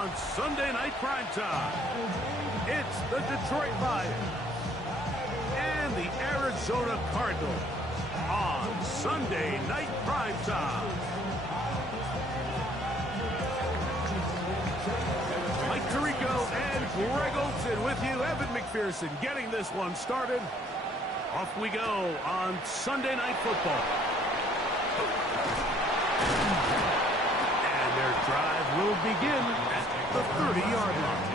on Sunday Night Primetime. It's the Detroit Lions and the Arizona Cardinals on Sunday Night Primetime. Mike Tirico and Greg Olson with you. Evan McPherson getting this one started. Off we go on Sunday Night Football. And their drive will begin at the 30-yard line.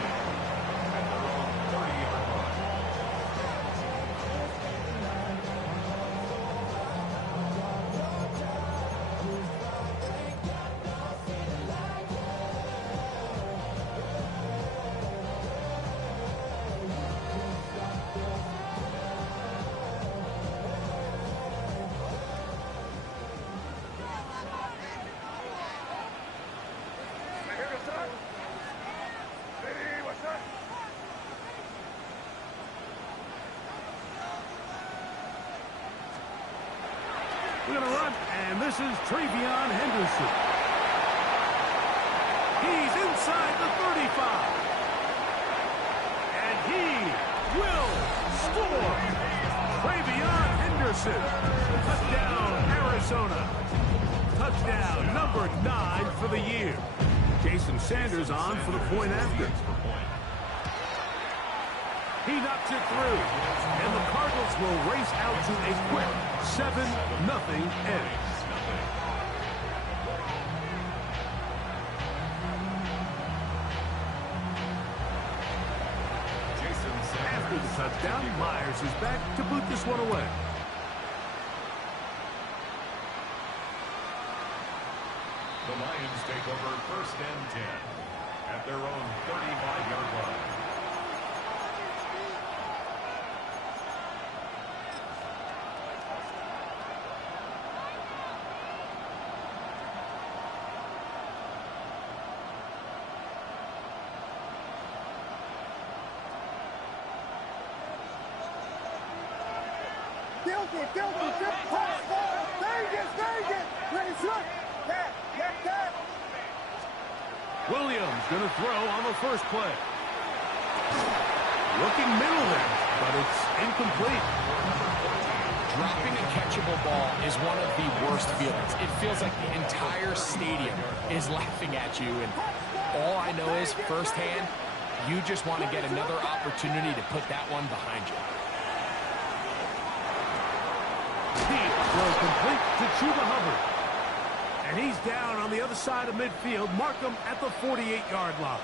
We're going to run, and this is Travion Henderson. He's inside the 35. And he will score. Travion Henderson. Touchdown, Arizona. Touchdown number 9 for the year. Jason Sanders on for the point after. He knocks it through, and the Cardinals will race out to a quick 7-0 edge. After the touchdown, Myers is back to boot this one away. The Lions take over 1st and 10 at their own 35-yard line. Williams going to throw on the first play. Looking middle there, but it's incomplete. Dropping a catchable ball is one of the worst feelings. It feels like the entire stadium is laughing at you, and all I know is firsthand, you just want to get another opportunity to put that one behind you. Deep throw complete to Chuba Hubbard. And he's down on the other side of midfield. Mark him at the 48-yard line.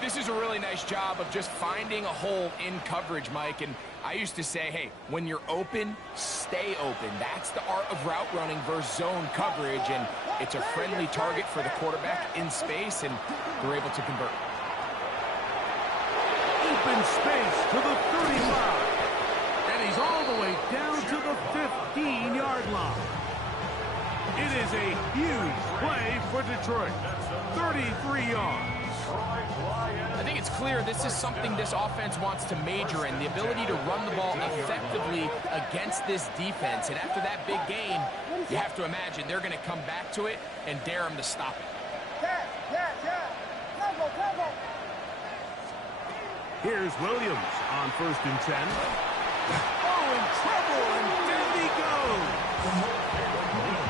This is a really nice job of just finding a hole in coverage, Mike. And I used to say, hey, when you're open, stay open. That's the art of route running versus zone coverage. And it's a friendly target for the quarterback in space, and we're able to convert. Open space to the 35. And he's all the way down to the 15-yard line. It is a huge play for Detroit. 33 yards. I think it's clear this is something this offense wants to major in, the ability to run the ball effectively against this defense. And after that big gain, you have to imagine they're going to come back to it and dare them to stop it. Here's Williams on 1st and 10. Oh, in trouble, and down he goes.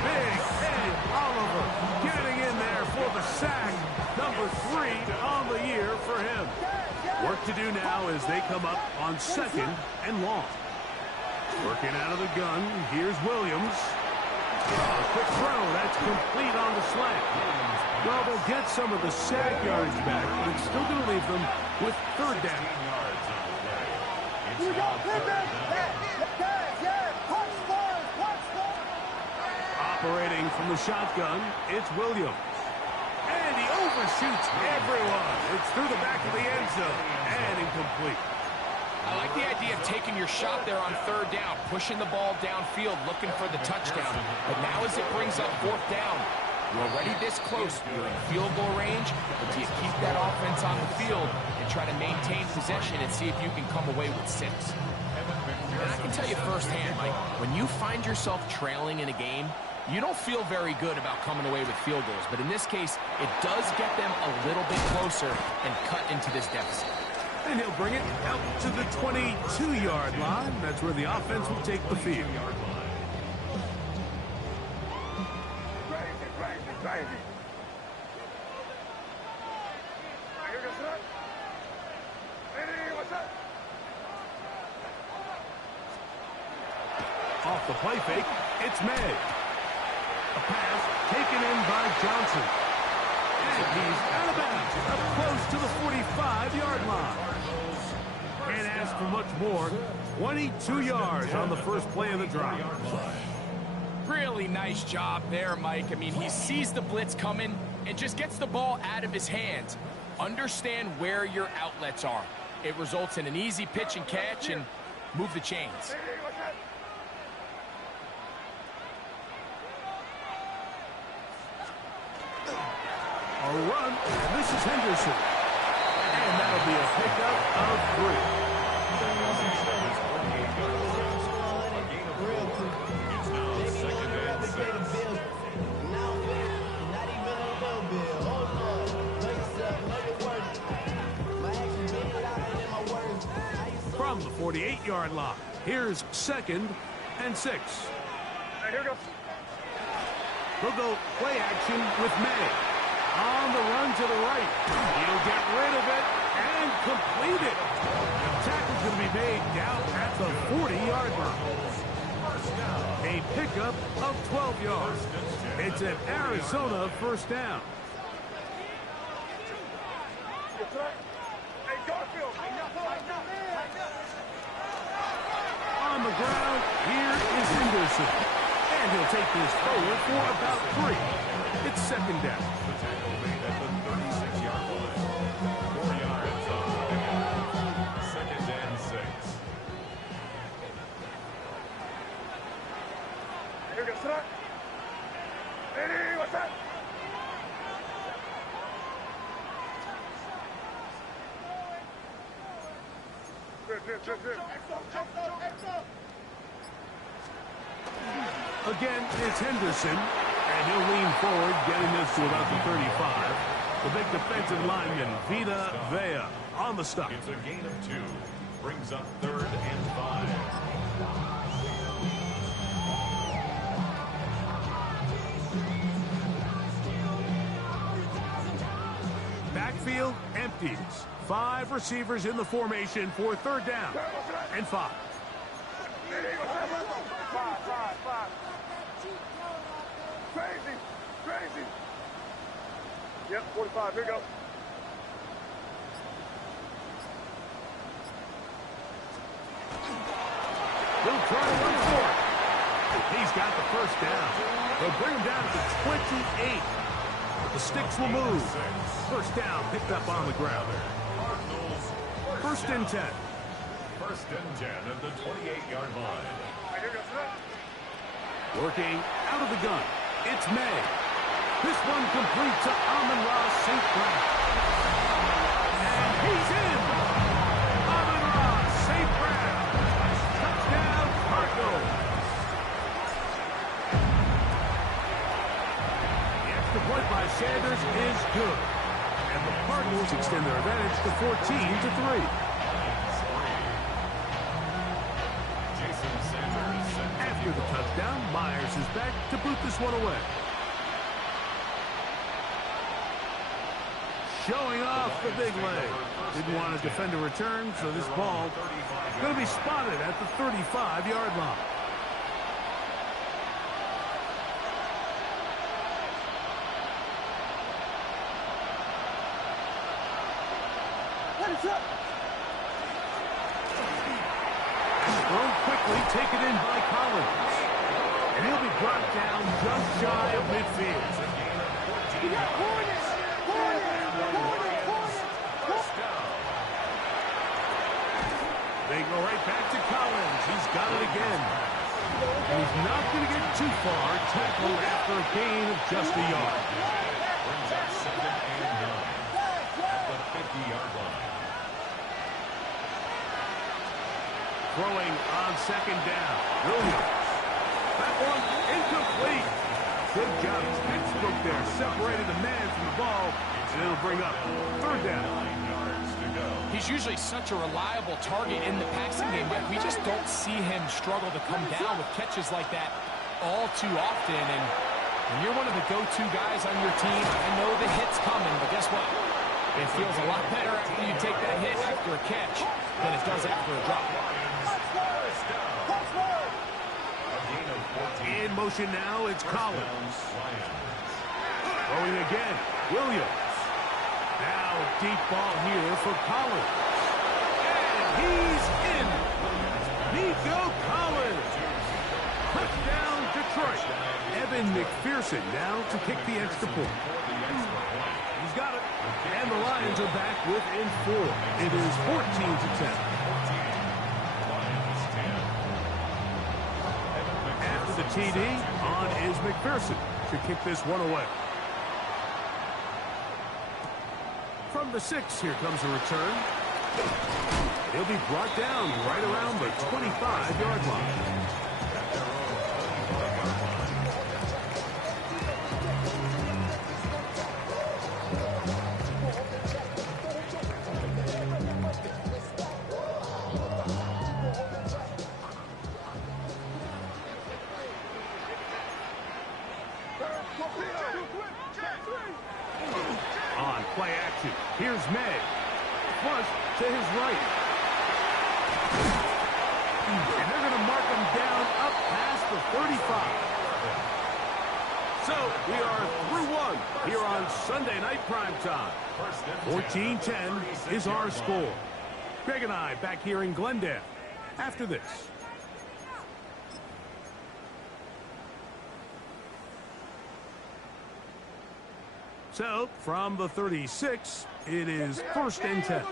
Big Ed Oliver getting in there for the sack. Number 3 on the year for him. Work to do now as they come up on 2nd and long. Working out of the gun, here's Williams. A quick throw, that's complete on the slant. Well, they'll get some of the sack yards back, but it's still going to leave them with 3rd down. Operating from the shotgun, it's Williams. And he overshoots everyone. It's through the back of the end zone and incomplete. I like the idea of taking your shot there on 3rd down, pushing the ball downfield, looking for the touchdown. But now as it brings up 4th down, you're already this close. You're in field goal range, but do you keep that offense on the field and try to maintain possession and see if you can come away with 6? And I can tell you firsthand, Mike, when you find yourself trailing in a game, You don't feel very good about coming away with field goals, but in this case, it does get them a little bit closer and cut into this deficit. And he'll bring it out to the 22-yard line. That's where the offense will take the field. Off the play fake, it's May. A pass taken in by Johnson. And he's out of bounds, up close to the 45-yard line. Can't ask for much more. 22 yards on the first play of the drive. Really nice job there, Mike. I mean, he sees the blitz coming and just gets the ball out of his hands. Understand where your outlets are. It results in an easy pitch and catch and move the chains. A run, and this is Henderson. And that'll be a pickup of 3. It's now second and 6. From the 48-yard line, here's 2nd and 6. Here we go. They'll go play action with May. On the run to the right. He'll get rid of it and complete it. The tackle's going to be made down at the 40-yard line. A pickup of 12 yards. It's an Arizona first down. Hey, Garfield. On the ground, here is Henderson. And he'll take this forward for about 3. It's 2nd down. The tackle made at the 36-yard line. 4 yards on the pickup. Second and 6. Here we go, son. Hey, what's that? Good. Again, it's Henderson, and he'll lean forward, getting this to about the 35. The big defensive lineman, Vita Vea, on the stop. It's a gain of 2. Brings up 3rd and 5. Backfield empties. 5 receivers in the formation for 3rd down and 5. Five. Crazy. Yep, 45. Here we go. He'll try to run for it. He's got the first down. They'll bring him down to 28. The sticks will move. First down picked up on the ground. First and 10. First and 10 at the 28-yard line. Here we go, son. Working out of the gun. It's May. This one complete to Amon-Ra St. Brown. And he's in. Amon-Ra St. Brown. Touchdown, Cardinals. The extra point by Sanders is good. And the Cardinals extend their advantage to 14-3. After the touchdown, Myers is back to boot this one away. Showing off the big leg. Didn't want to defend a return, so this ball is going to be spotted at the 35-yard line. Thrown quickly, taken in by Collins. And he'll be brought down just shy of midfield. They go right back to Collins. He's got it again. And he's not going to get too far. Tackled after a gain of just a yard. Brings up 2nd and 9 at the 50-yard line. Throwing on 2nd down. Williams. That one incomplete. Good job. Textbook there. Separated the man from the ball. And it'll bring up third down. He's usually such a reliable target in the passing game, but we just don't see him struggle to come down with catches like that all too often. And when you're one of the go-to guys on your team, I know the hit's coming, but guess what? It feels a lot better after you take that hit after a catch than it does after a drop. In motion now, it's Collins. Throwing again, Williams. Now deep ball here for Collins. And he's in. Nico Collins. Touchdown, Detroit. Evan McPherson now to kick the extra point. He's got it. And the Lions are back within 4. It is 14-10. After the TD, on is McPherson to kick this one away. From the 6, here comes a return. He'll be brought down right around the 25-yard line. On play action, here's May. Flush to his right. And they're going to mark him down up past the 35. So we are through one here on Sunday Night Primetime. 14-10 is our score. Greg and I back here in Glendale after this. So, from the 36, it is 1st and 10.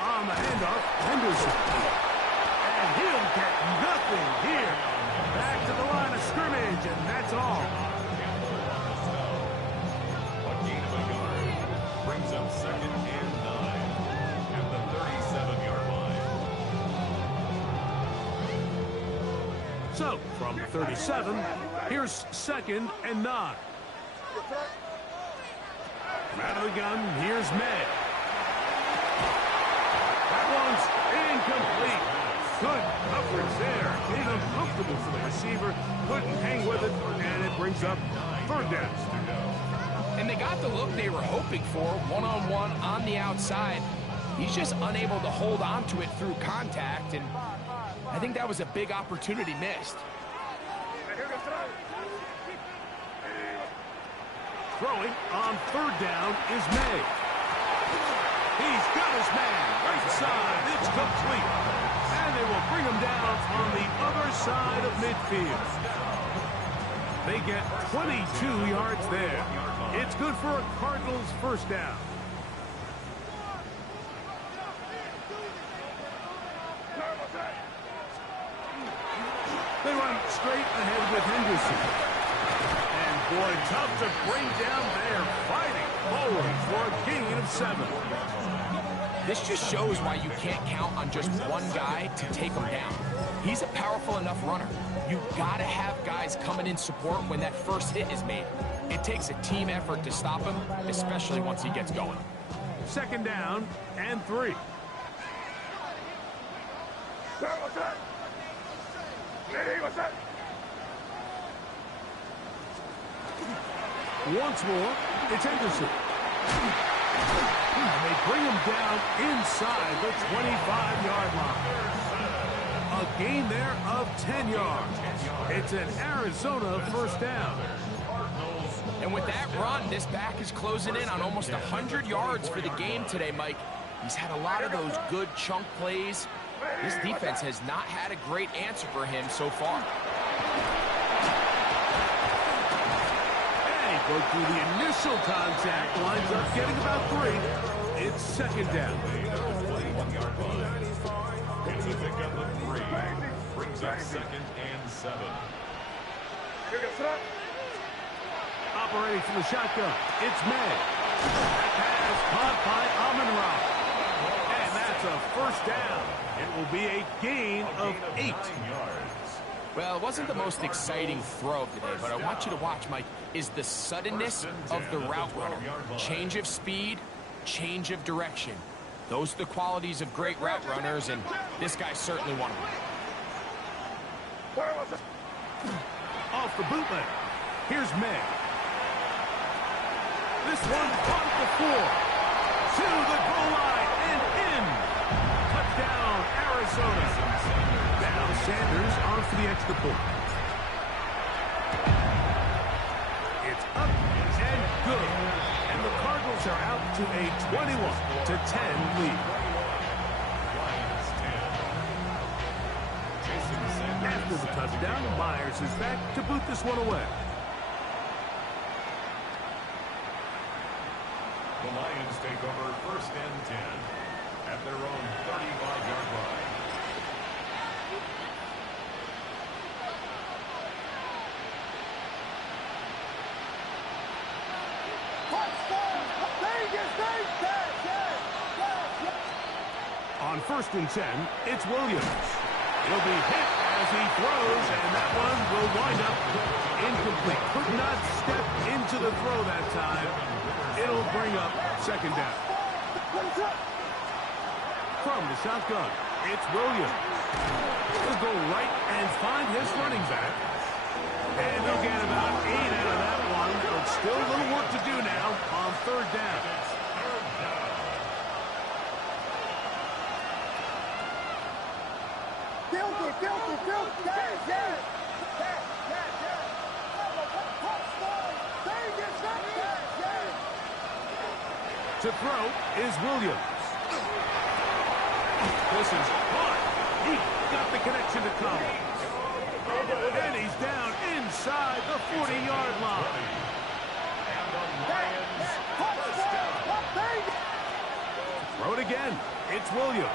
On the handoff, Henderson. And he'll get nothing here. Back to the line of scrimmage, and that's all. A gain of a yard brings up 2nd and 9 at the 37-yard line. So, from the 37, here's 2nd and 9. Out of the gun, here's May. That one's incomplete. Good coverage there. Made it uncomfortable for the receiver. Couldn't hang with it, and it brings up 3rd down. And they got the look they were hoping for, one-on-one on the outside. He's just unable to hold on to it through contact, and I think that was a big opportunity missed. Throwing on 3rd down is May. He's got his man. Right side. It's complete. And they will bring him down on the other side of midfield. They get 22 yards there. It's good for a Cardinals 1st down. They run straight ahead with Henderson. And boy, tough to bring down there. Fighting forward for a gain of 7. This just shows why you can't count on just one guy to take him down. He's a powerful enough runner. You gotta have guys coming in support when that first hit is made. It takes a team effort to stop him, especially once he gets going. 2nd down and 3. Once more, it's Henderson. And they bring him down inside the 25-yard line. A gain there of 10 yards. It's an Arizona 1st down. And with that run, this back is closing in on almost 100 yards for the game today, Mike. He's had a lot of those good chunk plays. This defense has not had a great answer for him so far. Hey, go through the initial contact, lines up getting about 3. It's 2nd down. It's a pickup of 3. Brings up 2nd and 7. Operating from the shotgun, it's May. That pass caught by Amon-Ra. And that's That's a first down. It will be a gain of 8. Well, it wasn't the most exciting throw of the day, but I want you to watch, Mike, is the suddenness of the route runner. Change of speed, change of direction. Those are the qualities of great route runners, and this guy's certainly one of them. Off the bootleg. Here's May. This one on the floor. To the goal line and in. Touchdown, Arizona. Now Sanders on for the extra point. It's up and good. And the Cardinals are out to a 21-10 lead. After the touchdown, Myers is back to boot this one away. The Lions take over first and 10 at their own 35-yard line. On first and 10, it's Williams. He'll be hit as he throws, and that one will wind up incomplete. Could not step into the throw that time. It'll bring up second down. From the shotgun, it's Williams. He'll go right and find his running back. And he'll get about 8 out of that one, but still a little work to do now on third down. To throw is Williams. This is caught. He got the connection to Collins. And he's down inside the 40-yard line. Throw it again. It's Williams.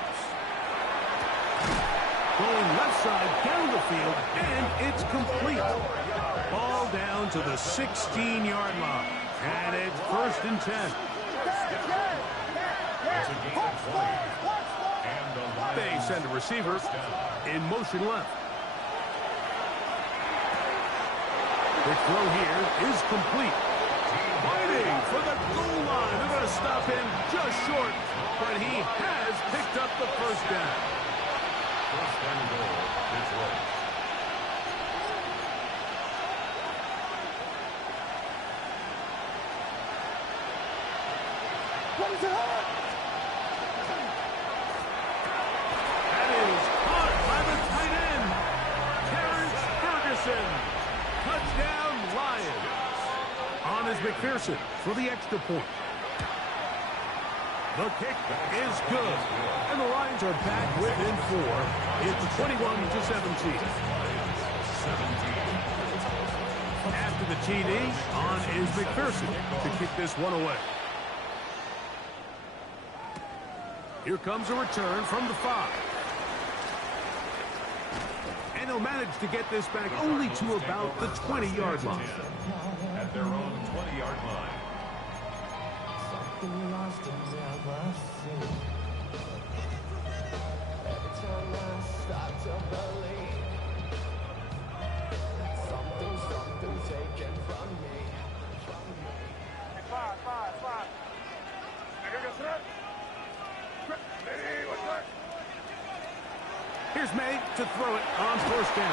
Going left side down the field, and it's complete. Ball down to the 16-yard line. And it's first and 10. They send a receiver in motion left. The throw here is complete. Fighting for the goal line. They're going to stop him just short, but he has picked up the first down. First and goal, Detroit. That is caught by the tight end, Terrence Ferguson. Touchdown, Lions. On is McPherson for the extra point. The kick is good, and the Lions are back within 4. It's 21-17. After the TD, on is McPherson to kick this one away. Here comes a return from the 5. And he'll manage to get this back only to about the 20-yard line. At their own 20-yard line. Here's May to throw it on first down. A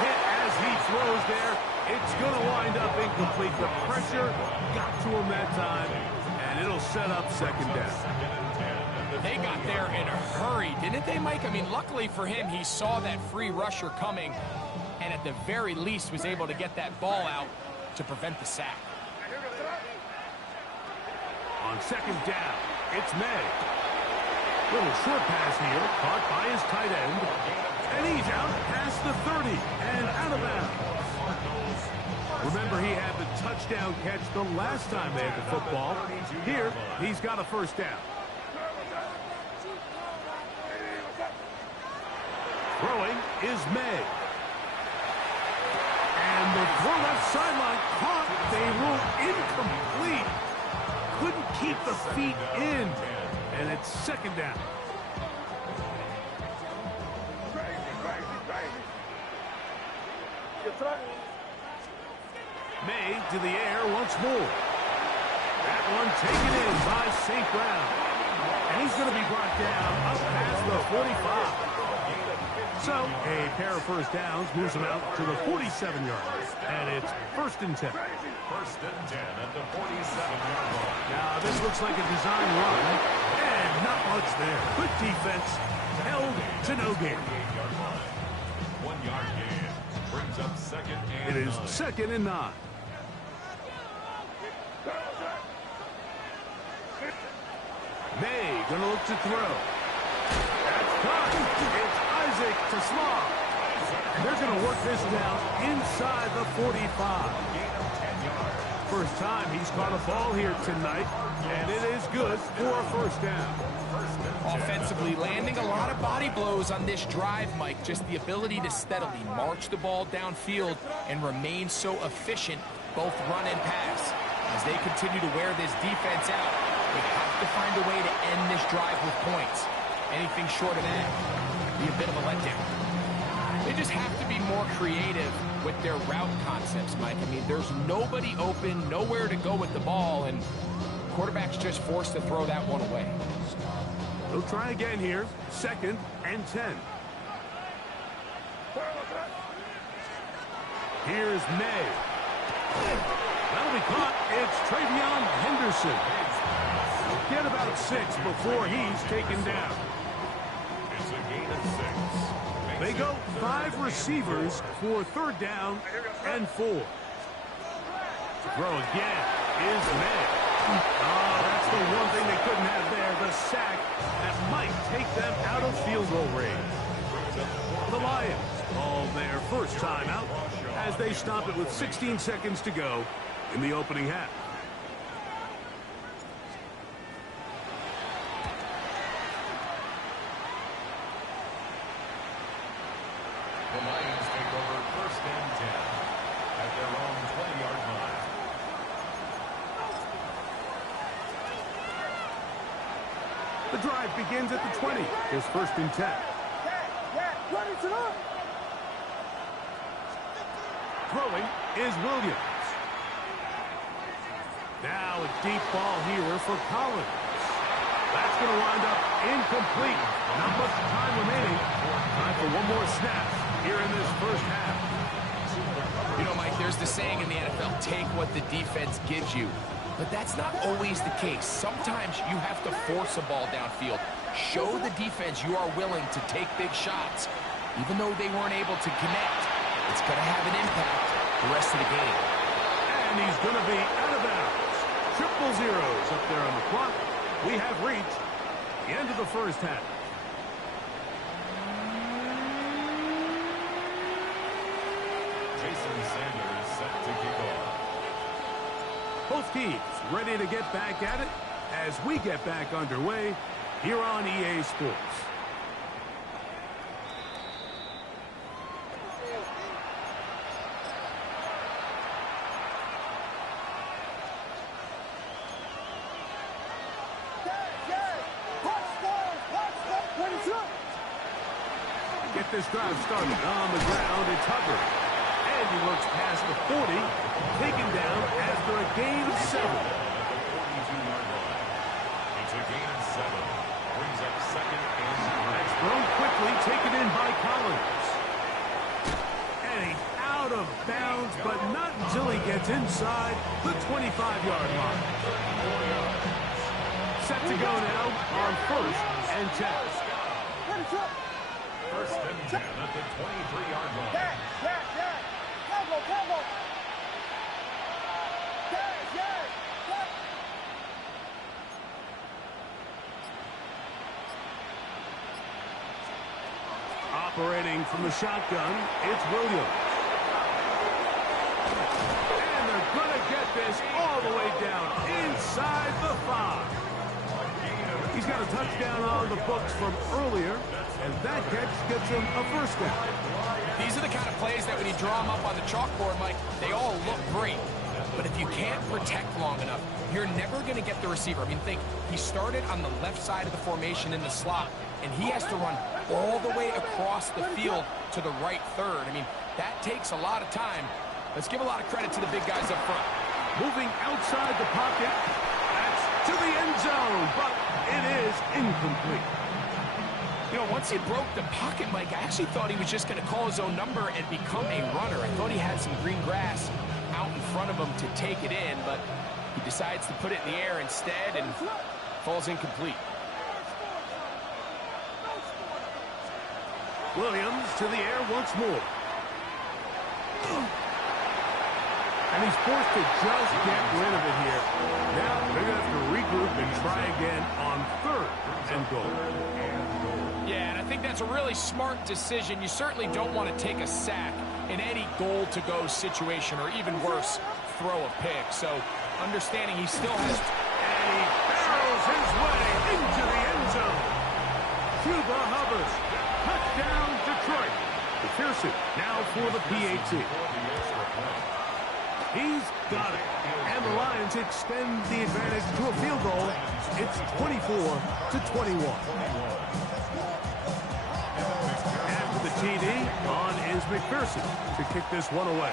hit as he throws there. It's going to wind up incomplete. The pressure got to him that time, and it'll set up second down. They got there in a hurry, didn't they, Mike? I mean, luckily for him, he saw that free rusher coming, and at the very least was able to get that ball out to prevent the sack. On second down, it's May. Little short pass here, caught by his tight end. And he's out past the 30 and out of bounds. Remember, he had the touchdown catch the last time they had the football. Here, he's got a first down. Throwing is May. And the throw left sideline caught. They rule incomplete. Couldn't keep the feet in. and it's second down. May to the air once more. That one taken in by St. Brown. And he's going to be brought down up past the 45. So a pair of first downs moves him out to the 47-yard line. And it's first and 10. First and 10 at the 47-yard line. Now this looks like a design run. And not much there. Good defense. Held to no gain. 1 yard gain. Brings up second and 9. It is second and 9. May gonna look to throw. That's caught. It's Isaac to Slaw. And they're gonna work this down inside the 45. Gain of 10 yards. First time he's caught a ball here tonight, and it is good for a first down. Offensively, landing a lot of body blows on this drive, Mike. Just the ability to steadily march the ball downfield and remain so efficient, both run and pass. As they continue to wear this defense out, they have to find a way to end this drive with points. Anything short of that would be a bit of a letdown. They just have to be more creative with their route concepts, Mike. I mean, there's nobody open, nowhere to go with the ball, and quarterback's just forced to throw that one away. They'll try again here. Second and 10. Here's May. That'll be caught. It's Travion Henderson. Get about 6 before he's taken down. It's a gain of 6. They go 5 receivers for third down and 4. Throw again is May. Oh, that's the one thing they couldn't have there, the sack that might take them out of field goal range. The Lions call their first timeout as they stop it with 16 seconds to go in the opening half. The Lions take over first and 10 at their own 20-yard line. The drive begins at the 20. It's first and 10. Throwing is Williams. Now a deep ball here for Collins. That's going to wind up incomplete. Not much time remaining. Time for one more snap here in this first half. You know, Mike, there's the saying in the NFL, take what the defense gives you. But that's not always the case. Sometimes you have to force a ball downfield. Show the defense you are willing to take big shots. Even though they weren't able to connect, it's going to have an impact the rest of the game. And he's going to be out of bounds. Triple zeros up there on the clock. We have reached the end of the first half. Jason Sanders set to kick off. Both teams ready to get back at it as we get back underway here on EA Sports. Get this drive started on the ground. It's Hubbard. And he looks past the 40, taken down after a gain of 7. It's a gain of 7. Brings up second and 3. That's thrown quickly, taken in by Collins. And he's out of bounds, but not until he gets inside the 25-yard line. Set to go now on first and 10. First and 10 at the 23-yard line. Operating from the shotgun, it's Williams. And they're going to get this all the way down inside the 5. He's got a touchdown on the books from earlier, and that catch gets him a first down. These are the kind of plays that when you draw them up on the chalkboard, Mike, they all look great. But if you can't protect long enough, you're never going to get the receiver. I mean, think, he started on the left side of the formation in the slot, and he has to run all the way across the field to the right third. I mean, that takes a lot of time. Let's give a lot of credit to the big guys up front. Moving outside the pocket. That's to the end zone, but it is incomplete. You know, once he broke the pocket, Mike, I actually thought he was just going to call his own number and become a runner. I thought he had some green grass out in front of him to take it in, but he decides to put it in the air instead and falls incomplete. Williams to the air once more. And he's forced to just get rid of it here. Now they're going to have to regroup and try again on third and goal. Yeah, and I think that's a really smart decision. You certainly don't want to take a sack in any goal-to-go situation, or even worse, throw a pick. So understanding he still has... And he barrels his way into the end zone. Cuba hovers. Touchdown, Detroit. McPherson now for the PAT. He's got it. And the Lions extend the advantage to a field goal. It's 24-21. After the TD, on is McPherson to kick this one away.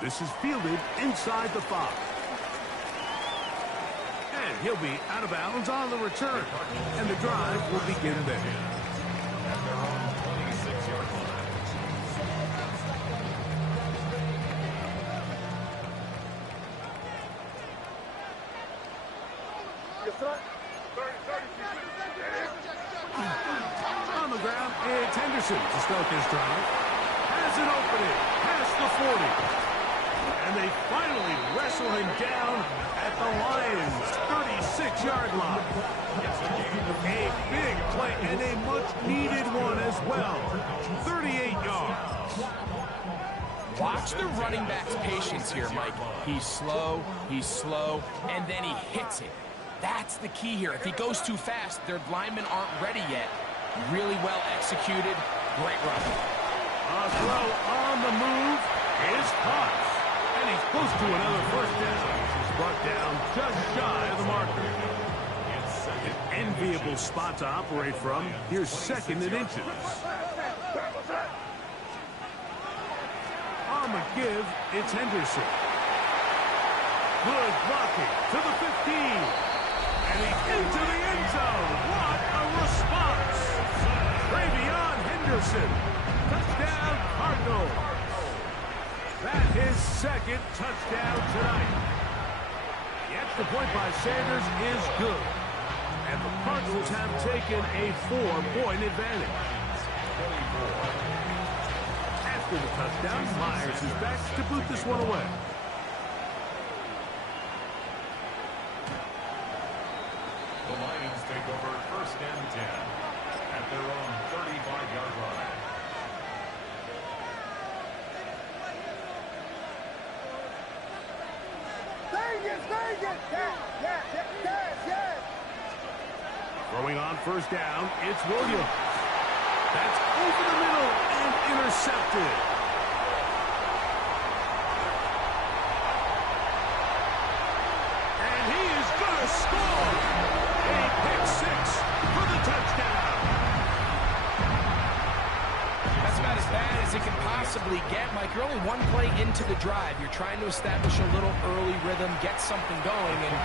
This is fielded inside the 5. And he'll be out of bounds on the return. And the drive will begin there. On the ground, it's Henderson to start this drive. Has an opening past the 40. And they finally wrestle him down at the Lions' 36-yard line. A big play and a much-needed one as well. 38 yards. Watch the running back's patience here, Mike. He's slow, and then he hits it. That's the key here. If he goes too fast, their linemen aren't ready yet. Really well executed. Great run. A throw on the move is caught. And he's close to another first down. He's brought down just shy of the marker. An enviable spot to operate from. Here's second and inches. On the give, it's Henderson. Good blocking to the 15. And he's into the end zone. What a response. Ravion Henderson. Touchdown, Cardinals. That is second touchdown tonight. The extra point by Sanders is good. And the Cardinals have taken a 4-point advantage. After the touchdown, Myers is back to boot this one away. The Lions take over first and 10 at their own 35-yard line. Throwing on first down, it's Williams. That's over the middle and intercepted. And he is going to score. A pick six for the touchdown. That's about as bad as it can possibly get, Mike. You're only one play into the drive. You're trying to establish a little early rhythm, get something going, and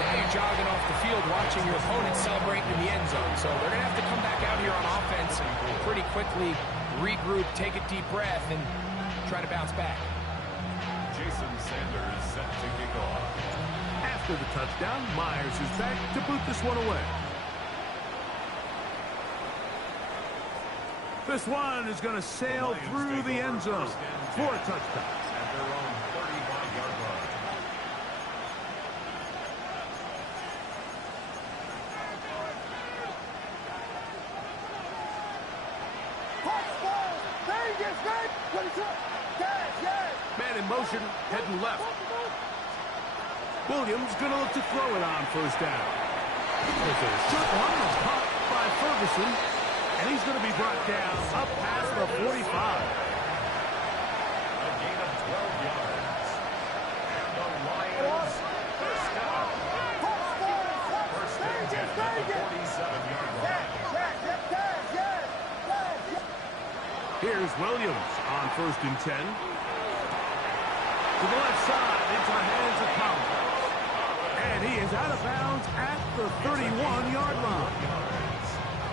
now you're jogging off the field watching your opponent celebrating in the end zone. So they're going to have to come back out here on offense and pretty quickly regroup, take a deep breath, and try to bounce back. Jason Sanders set to kick off. After the touchdown, Myers is back to boot this one away. This one is going to sail through the end zone for a touchdown. At their own 35-yard line. Man in motion, heading left. Williams going to look to throw it on first down. There's a short one that's caught by Ferguson, and he's going to be brought down up past the 45. 12 yards. And the Lions, first down. First and 10 at the 47-yard line. Here's Williams on first and 10. To the left side, into the hands of Collins. And he is out of bounds at the 31-yard line.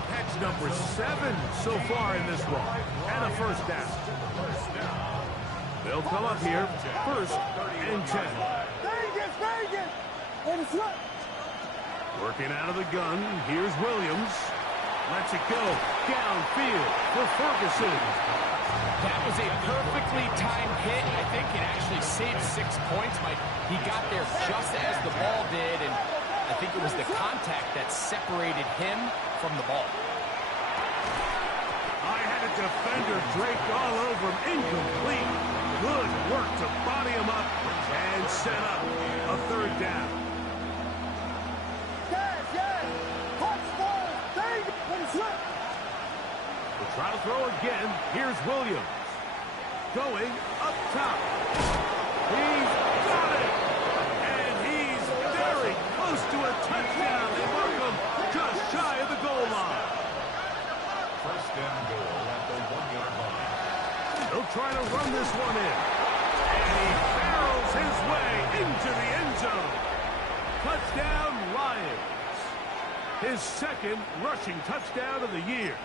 Catch number 7 so far in this one. And a first down. They'll come up here, first and 10. Working out of the gun, here's Williams. Lets it go downfield for Ferguson. That was a perfectly timed hit. I think it actually saved 6 points. He got there just as the ball did, and I think it was the contact that separated him from the ball. I had a defender draped all over him. Incomplete. Good work to body him up and set up a third down. We'll try to throw again. Here's Williams. Going up top. He's got it. And he's very close to a touchdown. They mark him just shy of the goal line. First and goal at the 1-yard line. He'll try to run this one in. And he barrels his way into the end zone. Touchdown, Lions. His second rushing touchdown of the year.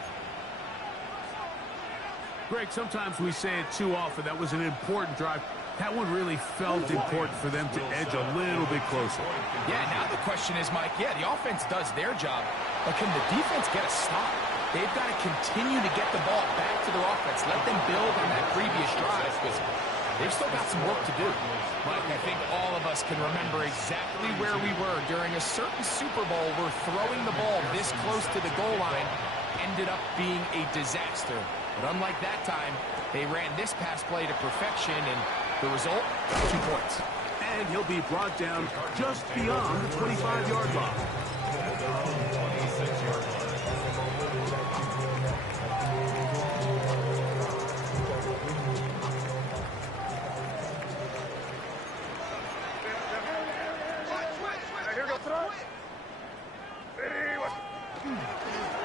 Greg, sometimes we say it too often. That was an important drive. That one really felt important for them to edge a little bit closer. Yeah, now the question is, Mike, the offense does their job, but can the defense get a stop? They've got to continue to get the ball back to their offense. Let them build on that previous drive, because they've still got some work to do. Mike, I think all of us can remember exactly where we were during a certain Super Bowl where throwing the ball this close to the goal line ended up being a disaster. But unlike that time, they ran this pass play to perfection, and the result, 2 points. And he'll be brought down just beyond the 25-yard line. 26-yard line.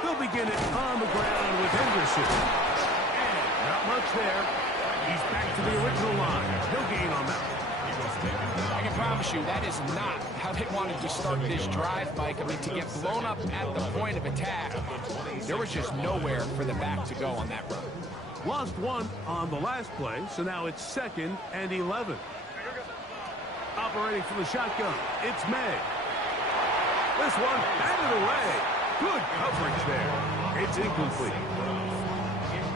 They'll begin it on the ground with Henderson. And not much there. He's back to the original line. No gain on that. I can promise you that is not how they wanted to start this drive, Mike. I mean, to get blown up at the point of attack, there was just nowhere for the back to go on that run. Lost one on the last play, so now it's 2nd and 11. Operating from the shotgun, it's May. This one batted away. Good coverage there. It's incomplete.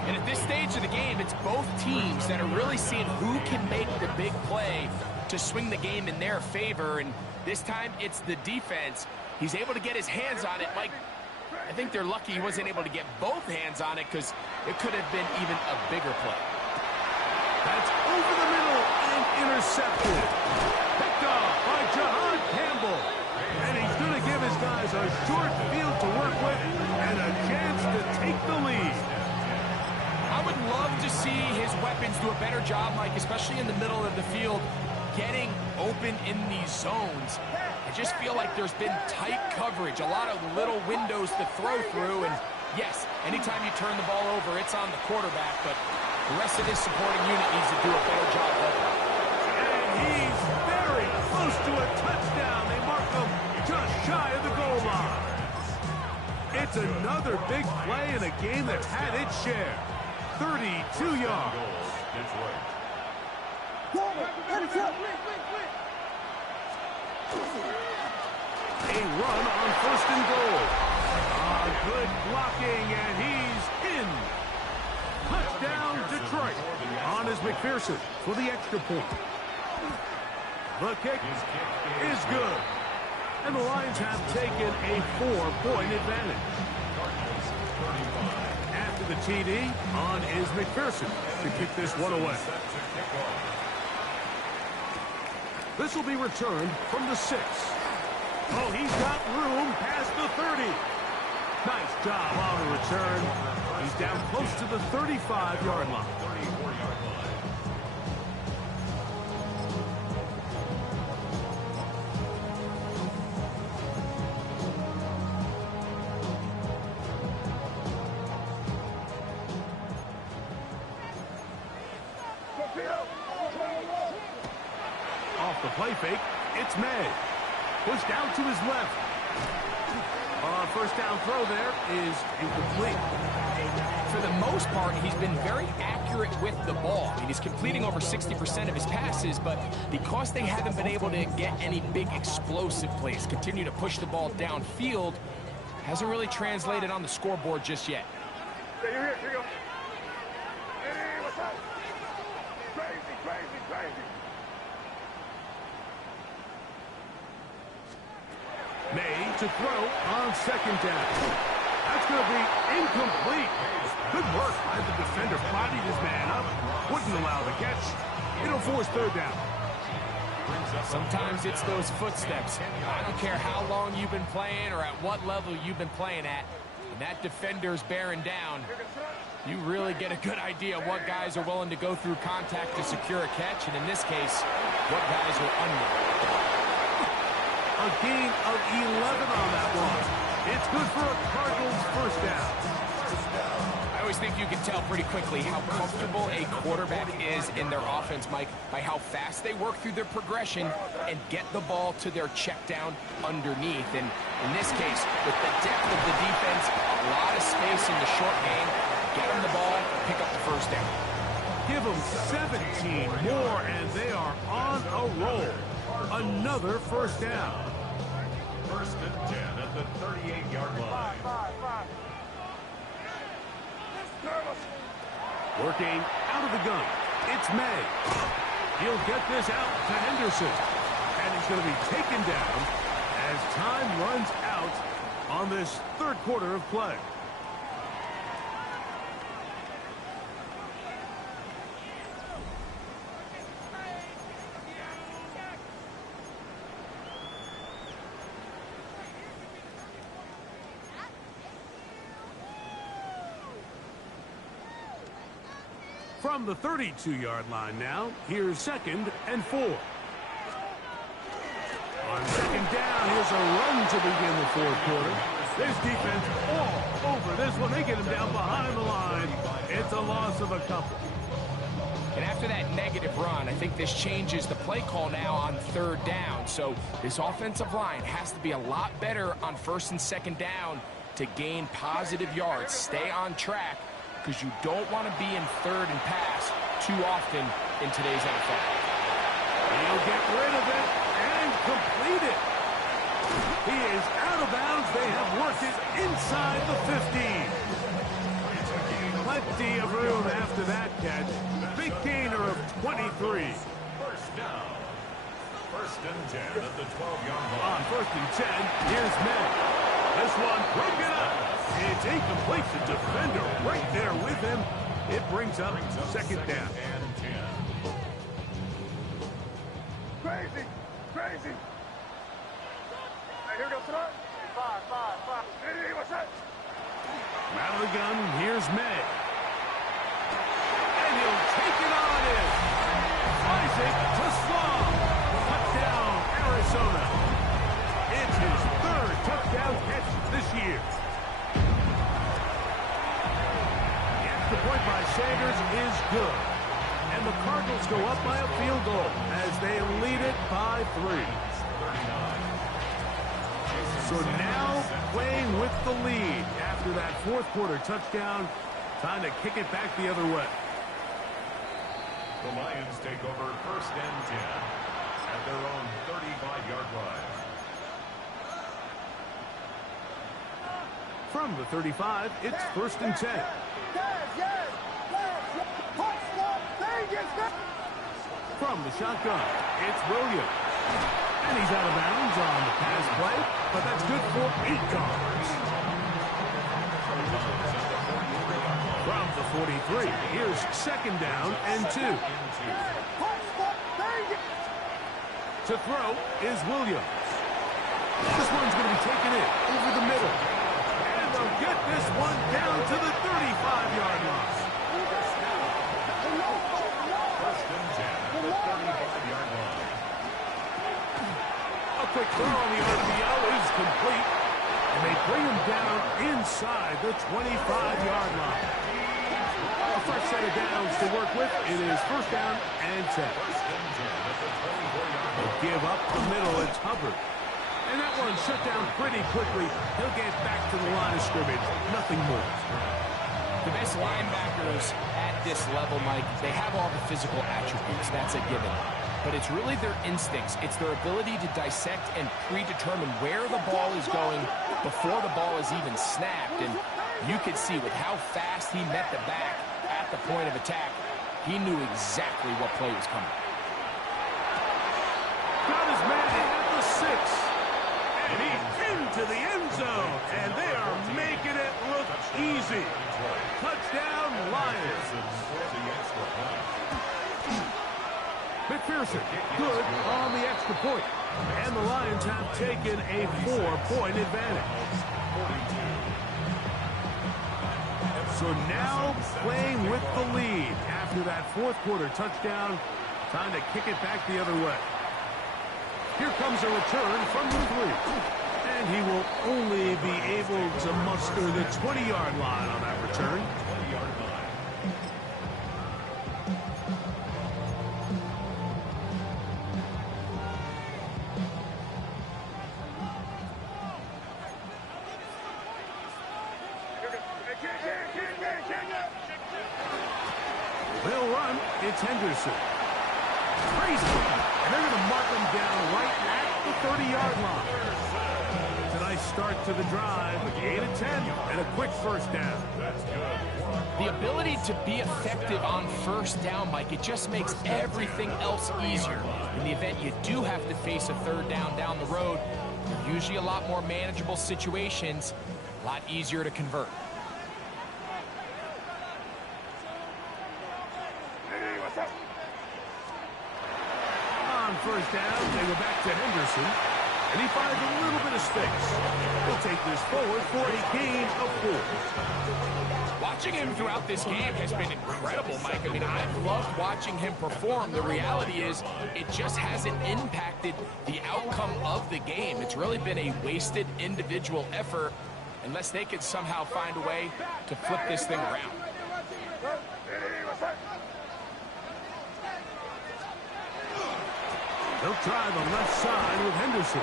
And at this stage of the game, it's both teams that are really seeing who can make the big play to swing the game in their favor. And this time, it's the defense. He's able to get his hands on it. Mike, I think they're lucky he wasn't able to get both hands on it, because it could have been even a bigger play. That's over the middle and intercepted. Picked off by Jahan Campbell. And he's going to give his guys a short field to work with and a chance to take the lead. I would love to see his weapons do a better job, Mike, especially in the middle of the field, getting open in these zones. I just feel like there's been tight coverage, a lot of little windows to throw through, and yes, anytime you turn the ball over, it's on the quarterback, but the rest of his supporting unit needs to do a better job of it. And he's very close to a touchdown. They mark him just shy of the goal line. It's another big play in a game that had its share. 32 yards. Detroit. A run on 1st and goal. Good blocking, and he's in. Touchdown, Detroit. On is McPherson for the extra point. The kick is good. And the Lions have taken a 4-point advantage. After the TD, on is McPherson to kick this one away. This will be returned from the 6. Oh, he's got room past the 30. Nice job on the return. He's down close to the 35-yard line. the play fake. It's May. Pushed out to his left. First down throw there is incomplete. For the most part, he's been very accurate with the ball. I mean, he's completing over 60% of his passes, but because they haven't been able to get any big explosive plays, continue to push the ball downfield, hasn't really translated on the scoreboard just yet. Hey, you're here. Here you go. Hey, what's up? Crazy, crazy, crazy. May to throw on second down. That's going to be incomplete. Good work by the defender. Bodied his man up. Wouldn't allow the catch. It'll force third down. Sometimes it's those footsteps. I don't care how long you've been playing or at what level you've been playing at. When that defender's bearing down, you really get a good idea of what guys are willing to go through contact to secure a catch, and in this case, what guys are unwilling. A gain of 11 on that one. It's good for a Cardinals first down. I always think you can tell pretty quickly how comfortable a quarterback is in their offense, Mike, by how fast they work through their progression and get the ball to their check down underneath. And in this case, with the depth of the defense, a lot of space in the short game, get them the ball, pick up the first down. Give them 17 more, and they are on a roll. Another first down. First and 10 at the 38-yard line. Working out of the gun. It's May. He'll get this out to Henderson. And he's going to be taken down as time runs out on this third quarter of play. From the 32-yard line now, here's second and 4. On second down, here's a run to begin the fourth quarter. This defense all over this one. They get him down behind the line. It's a loss of a couple. And after that negative run, I think this changes the play call now on third down. So this offensive line has to be a lot better on first and second down to gain positive yards. Stay on track, because you don't want to be in third and pass too often in today's NFL. He'll get rid of it and complete it. He is out of bounds. They have worked it inside the 15. Plenty of room after that catch. Big gainer of 23. First down. First and 10 at the 12-yard line. On first and 10, here's May. This one, broken up. It's incomplete. The defender right there with him. It brings up second down. And 10. Crazy, crazy. Hey, here goes tonight. 5. Hey, what's that? Out of the gun, here's May. And he'll take it on in. Flies it to Slaw. Touchdown, Arizona. It's his third touchdown catch this year. The extra point by Sanders is good. And the Cardinals go up by a field goal as they lead it by 3. So now playing with the lead after that fourth quarter touchdown. Time to kick it back the other way. The Lions take over first and 10 at their own 35-yard line. From the 35, it's first and 10. From the shotgun, it's Williams. And he's out of bounds on the pass play, but that's good for 8 yards. From the 43, here's second down and 2. To throw is Williams. This one's going to be taken in over the middle. And they'll get this one down to the 35-yard line. First and 10 at the 35-yard line. A quick throw on the RPO is complete. And they bring him down inside the 25-yard line. A first set of downs to work with. It is first down and 10. They'll give up the middle. It's Hubbard. And that one shut down pretty quickly. He'll get back to the line of scrimmage. Nothing more. The best linebackers at this level, Mike, they have all the physical attributes. That's a given. But it's really their instincts. It's their ability to dissect and predetermine where the ball is going before the ball is even snapped. And you could see with how fast he met the back at the point of attack, he knew exactly what play was coming. Got his man at the 6. And he's into the end zone. And they are making it look easy. Touchdown, Lions. McPherson, good on the extra point. And the Lions have taken a 4-point advantage. So now playing with the lead after that fourth quarter touchdown. Time to kick it back the other way. Here comes a return from the 3. And he will only be able to muster the 20-yard line on that return. They'll run. It's Henderson. Crazy. And they're going to mark him down right at the 30-yard line. It's a nice start to the drive. 8 of 10 and a quick first down. The ability to be effective on first down, Mike, it just makes everything else easier. In the event you do have to face a third down the road, they're usually a lot more manageable situations, a lot easier to convert. On first down, they go back to Henderson, and he finds a little bit of space. He'll take this forward for a gain of 4. Watching him throughout this game has been incredible, Mike. I mean, I've loved watching him perform. The reality is it just hasn't impacted the outcome of the game. It's really been a wasted individual effort unless they could somehow find a way to flip this thing around. They'll try the left side with Henderson.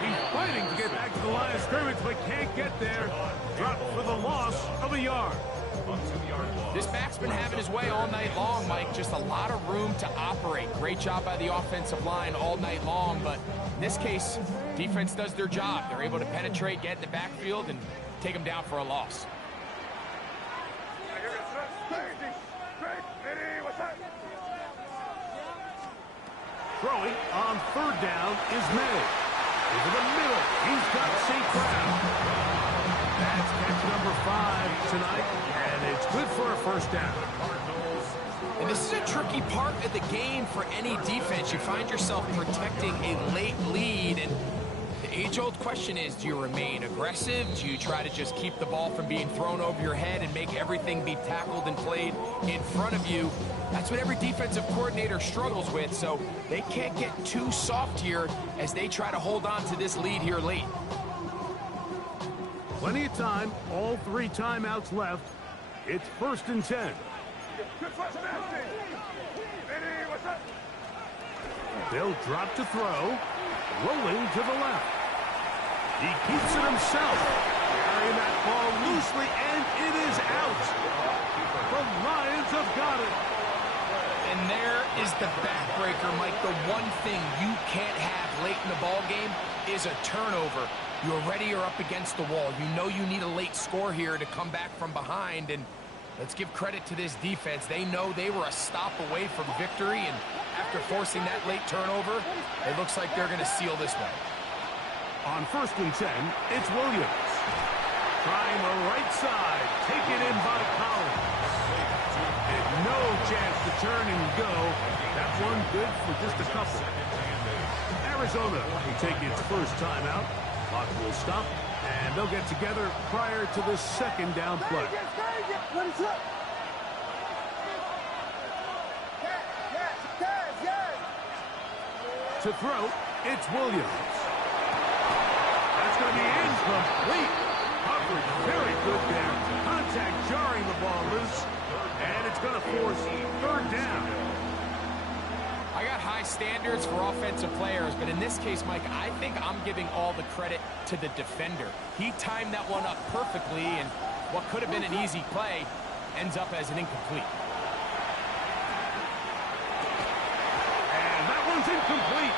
He's fighting to get back to the line of scrimmage, but can't get there. Dropped for the loss of a yard. This back's been having his way all night long, Mike. Just a lot of room to operate. Great job by the offensive line all night long, but in this case, defense does their job. They're able to penetrate, get in the backfield, and take them down for a loss. Throwing on third down is May. Over the middle, he's got St. Brown. That's catch number 5 tonight, and it's good for a first down. And this is a tricky part of the game for any defense. You find yourself protecting a late lead, and the age-old question is, do you remain aggressive? Do you try to just keep the ball from being thrown over your head and make everything be tackled and played in front of you? That's what every defensive coordinator struggles with, so they can't get too soft here as they try to hold on to this lead here late. Plenty of time, all 3 timeouts left. It's first and 10. They'll drop to throw, rolling to the left. He keeps it himself, carrying that ball loosely, and it is out. The Lions have got it. And there is the backbreaker, Mike. The one thing you can't have late in the ball game is a turnover. You already are up against the wall. You know you need a late score here to come back from behind, and let's give credit to this defense. They know they were a stop away from victory, and after forcing that late turnover, it looks like they're going to seal this one. On first and 10, it's Williams. Trying the right side, taken in by Collins. And no chance to turn and go. That one good for just a couple. Arizona will take its first timeout. Clock will stop, and they'll get together prior to the second down play. To throw, it's Williams. That's going to be incomplete. coverage very good there. Contact jarring the ball loose. And it's going to force third down. I got high standards for offensive players, but in this case, Mike, I think I'm giving all the credit to the defender. He timed that one up perfectly, and what could have been an easy play ends up as an incomplete. And that one's incomplete.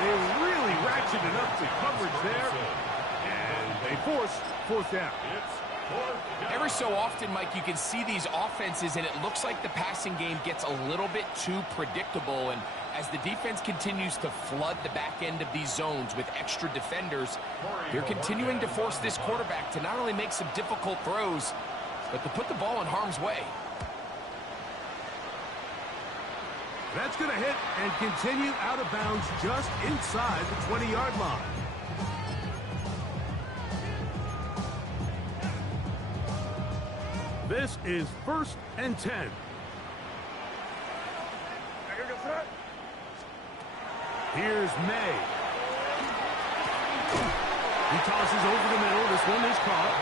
They really ratcheted up the coverage there, and they force fourth down. Every so often, Mike, you can see these offenses, and it looks like the passing game gets a little bit too predictable. And as the defense continues to flood the back end of these zones with extra defenders, they're continuing to force this quarterback to not only make some difficult throws, but to put the ball in harm's way. That's going to hit and continue out of bounds just inside the 20-yard line. This is 1st and 10. Here's May. He tosses over the middle. This one is caught.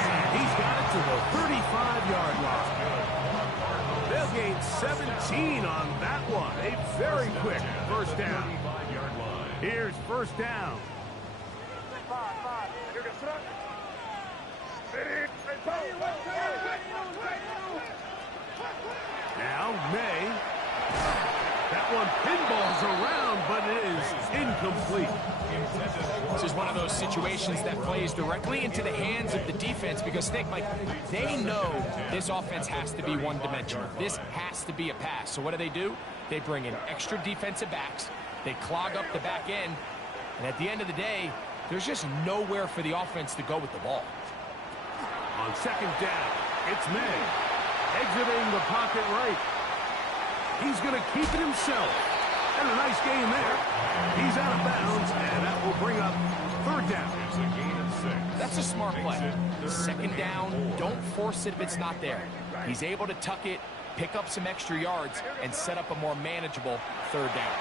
And he's got it to the 35-yard line. They'll gain 17 on that one. A very quick first down. Here's first down. Now May. That one pinballs around, but it is incomplete. This is one of those situations that plays directly into the hands of the defense because, think, Mike, they know this offense has to be one-dimensional. This has to be a pass. So what do? They bring in extra defensive backs. They clog up the back end. And at the end of the day, there's just nowhere for the offense to go with the ball. On second down, it's May. Exiting the pocket right. He's going to keep it himself. And a nice gain there. He's out of bounds, and that will bring up third down. That's a smart play. Second down, don't force it if it's not there. He's able to tuck it, pick up some extra yards, and set up a more manageable third down.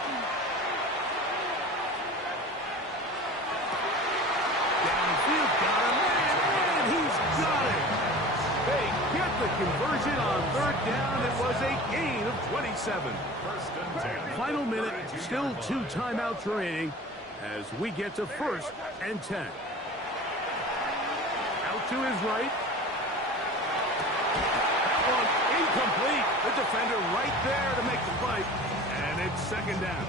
Downfield, got him, and he's got it. They get the conversion on third down. It was a gain of 27. Final minute, still 2 timeouts remaining as we get to 1st and 10. Out to his right. That one incomplete. The defender right there to make the fight, and it's second down.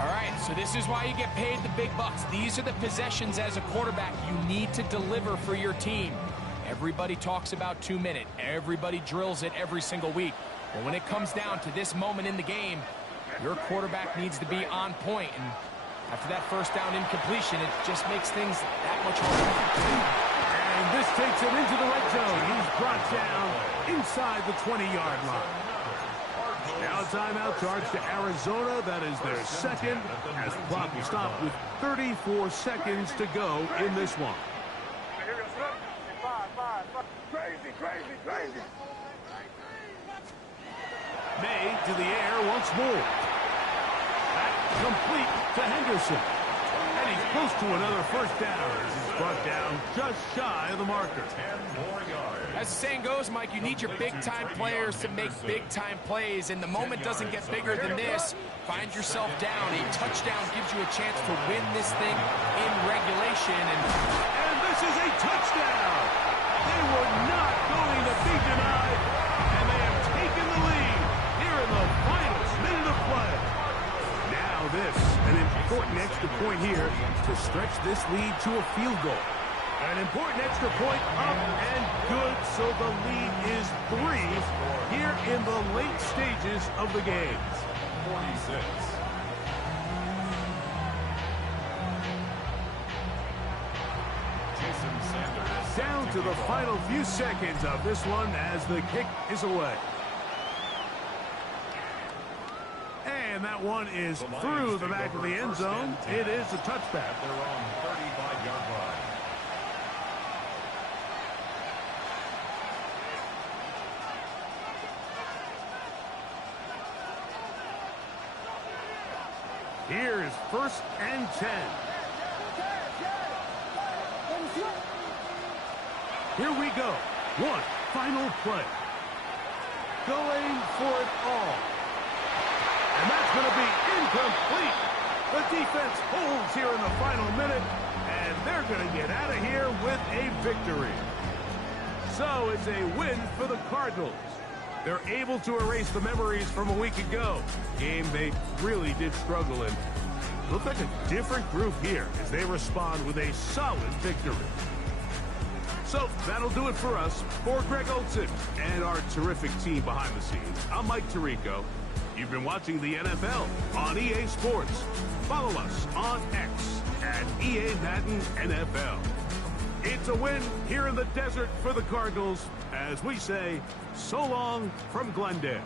All right, so this is why you get paid the big bucks. These are the possessions as a quarterback you need to deliver for your team. Everybody talks about 2 minute. Everybody drills it every single week. But when it comes down to this moment in the game, your quarterback needs to be on point. And after that first down incompletion, it just makes things that much harder. And this takes him into the red zone. He's brought down inside the 20-yard line. Now a timeout charge to Arizona. That is their second, as the clock will stop with 34 seconds to go in this one. Crazy. May to the air once more. That complete to Henderson. And he's close to another first down as he's brought down just shy of the marker. 10 more yards. As the saying goes, Mike, you need your big-time players to make big-time plays, and the moment doesn't get bigger than this. Find yourself down. A touchdown gives you a chance to win this thing in regulation. And this is a touchdown. They were not going to be denied, and they have taken the lead here in the final minute of play. Now this, an important extra point here to stretch this lead to a field goal. An important extra point up and good, so the lead is 3 here in the late stages of the game. 46. Down to the final few seconds of this one as the kick is away. And that one is through the back of the end zone. It is a touchback. They're on 35-yard line. Here's 1st and 10. Here we go. One final play. Going for it all. And that's going to be incomplete. The defense holds here in the final minute, and they're going to get out of here with a victory. So it's a win for the Cardinals. They're able to erase the memories from a week ago. Game they really did struggle in. Look like a different group here as they respond with a solid victory. So that'll do it for us. For Greg Olson and our terrific team behind the scenes, I'm Mike Tirico. You've been watching the NFL on EA Sports. Follow us on X at EA Madden NFL. It's a win here in the desert for the Cardinals as we say so long from Glendale.